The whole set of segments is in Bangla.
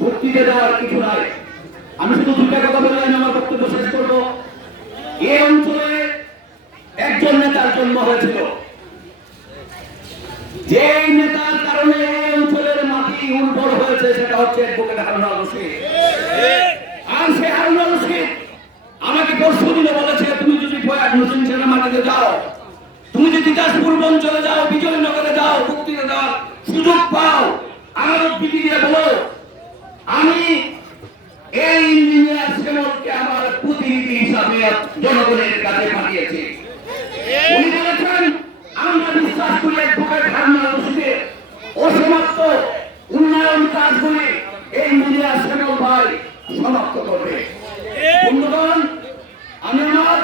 বক্তৃতা দেওয়ার কিছু নাই। আমি শুধু দুটা কথা বলে আমি আমার বক্তব্য শেষ করব। এই অঞ্চলে একজন নেতার জন্ম হয়েছিল, যে নেতার কারণে এই অঞ্চলের মাটি উর্বর হয়েছে, সেটা হচ্ছে অ্যাডভোকেট হারুন আল রশিদ। আর সে হারুন আল রশিদ আমাকে পরশু দিনে বলেছে, তুমি যদি প্রয়াগ নতুন সেনা মাটিতে যাও, তুমি যদি দিনাজপুর অঞ্চলে যাও, বিজয়নগরে যাও, বক্তৃতা দেওয়ার সুযোগ পাও, আমার দিদি দিয়ে বলো আমি এই ইঞ্জিনিয়ার শ্যামলকে আমার প্রতিনিধি হিসাবে জনগণের কাছে পাঠিয়েছি। উনি বলেছেন, আমরা বিশ্বাস করি অ্যাডভোকেট হারুন আল রশিদের অসমাপ্ত উন্নয়ন কাজগুলি এই ইঞ্জিনিয়ার শ্যামল ভাই সমাপ্ত করবে। বন্ধুগণ, আমি আমার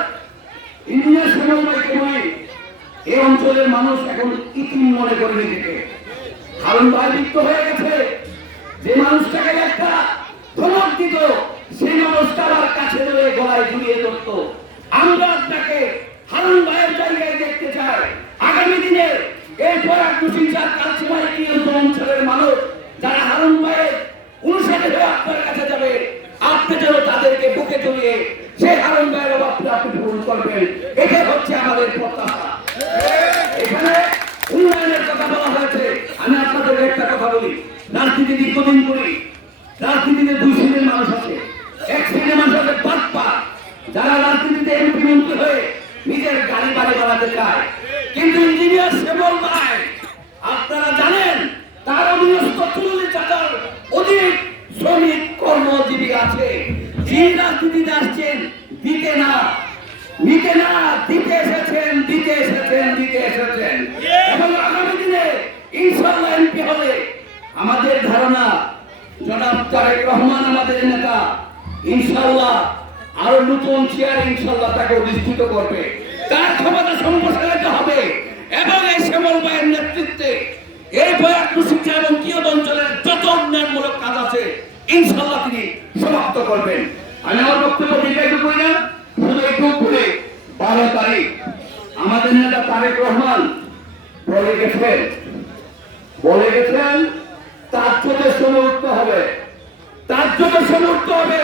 ইঞ্জিনিয়ার শ্যামল ভাইকে বলি, এই অঞ্চলের মানুষ এখন ইতিম মনে করে নিজেকে। হারুন ভাই লিপ্ত হয়ে গেছে, যে মানুষটাকে একটা ধমক দিত, সেই মানুষটা আমার কাছে ধরে গলায় ঝুলিয়ে ধরত। আমরা আপনাকে হারুন ভাইয়ের জায়গায় দেখতে চাই। আগামী দিনে এই প্রয়াগ কুশিনচার কালচিমারি অঞ্চলের মানুষ যারা হারুন ভাইয়ের অনুসারে হয়ে আপনার কাছে যাবে, আপনি যেন তাদেরকে বুকে জড়িয়ে সেই হারুন ভাইয়ের অভাবটা আপনি পূরণ করবেন। এটাই হচ্ছে আমাদের প্রত্যাশা। এখানে উন্নয়নের কথা বলা হয়েছে, আমি আপনাদের একটা কথা বলি, রাজনীতি দীর্ঘদিন করি, রাজনীতিতে দুই শ্রেণীর মানুষ আছে। এক শ্রেণীর মানুষ আছে বাপ্পা, যারা রাজনীতিতে এমপি মন্ত্রী হয়ে নিজের গাড়ি বাড়ি বানাতে চায়। কিন্তু ইঞ্জিনিয়ার শ্যামল ভাই, আপনারা জানেন তার অধীনস্থ 40,000 অধিক শ্রমিক কর্মজীবী আছে। যিনি রাজনীতিতে আসছেন দিতে না, নিতে না, দিতে এসেছেন, দিতে এসেছেন, দিতে এসেছেন। এবং আগামী দিনে ইনশাআল্লাহ এমপি হলে আমাদের ধারণা জনাব তারেক রহমান আমাদের নেতা ইনশাআল্লাহ আরো নতুন চেয়ার ইনশাআল্লাহ তাকে অধিষ্ঠিত করবে, তার ক্ষমতা সম্প্রসারিত হবে এবং এই শ্যামল ভাইয়ের নেতৃত্বে এই প্রয়াগ কুশিনচর এবং কিয়দ অঞ্চলের যত উন্নয়নমূলক কাজ আছে ইনশাআল্লাহ তিনি সমাপ্ত করবেন। আমি আমার বক্তব্য দীর্ঘায়িত করি না, শুধু একটু বলে 12 তারিখ আমাদের নেতা তারেক রহমান বলে গেছেন তার চোখে সময় উঠতে হবে, তার চোখে সময় উঠতে হবে।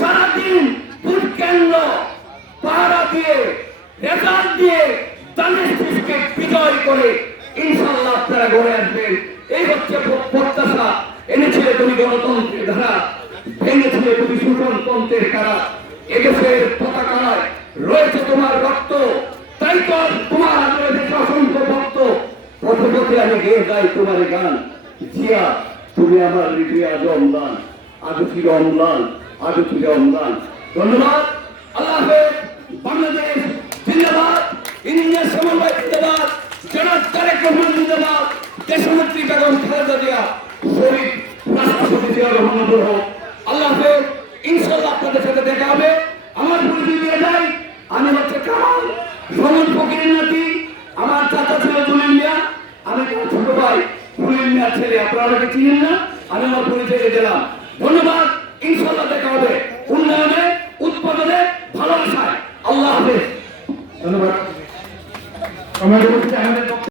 সারাদিন ভোট কেন্দ্র পাহারা দিয়ে, রেজাল্ট দিয়ে, দানেশকে বিজয় করে ইনশাআল্লাহ আপনারা ঘরে আসবেন। এই হচ্ছে প্রত্যাশা। এনেছিলে তুমি গণতন্ত্রের ধারা, ভেঙেছিলে তুমি শোষণতন্ত্রের কারা। এদেশের পতাকায় রয়েছে তোমার রক্ত, তাই তো তোমার রয়েছে অসংখ্য ভক্ত। পথে পথে আমি গেয়ে যাই তোমার গান, জিয়া তুমি আমার হৃদয়ে আজ অম্লান, আজও ফিরে অম্লান, আজও ফিরে অম্লান। ধন্যবাদ। আল্লাহ হাফেজ। বাংলাদেশ জিন্দাবাদ। ইঞ্জিনিয়ার শ্যামল ভাই জিন্দাবাদ। জনাব তারেক রহমান জিন্দাবাদ। দেশনেত্রী বেগম খালেদা জিয়া, শহীদ রাষ্ট্রপতি জিয়া রহমান হোক। আল্লাহ হাফেজ। ইনশাআল্লাহ আপনাদের সাথে দেখা হবে। আমার পরিচয় দিয়ে যাই, আমি হচ্ছে কামাল সমাজ ফকিরের নাতি। আমার চাচা ছিল জলিল মিয়া, আমি ছোট ভাই জলিল মিয়ার ছেলে। আপনারা আমাকে চিনেন না, আমি আমার পরিচয় দিলাম। ধন্যবাদ। ইনশাআল্লাহ দেখা হবে উন্নয়নে, উৎপাদনে, ভালোবাসায়। আল্লাহ হাফেজ। ধন্যবাদ। আমাদের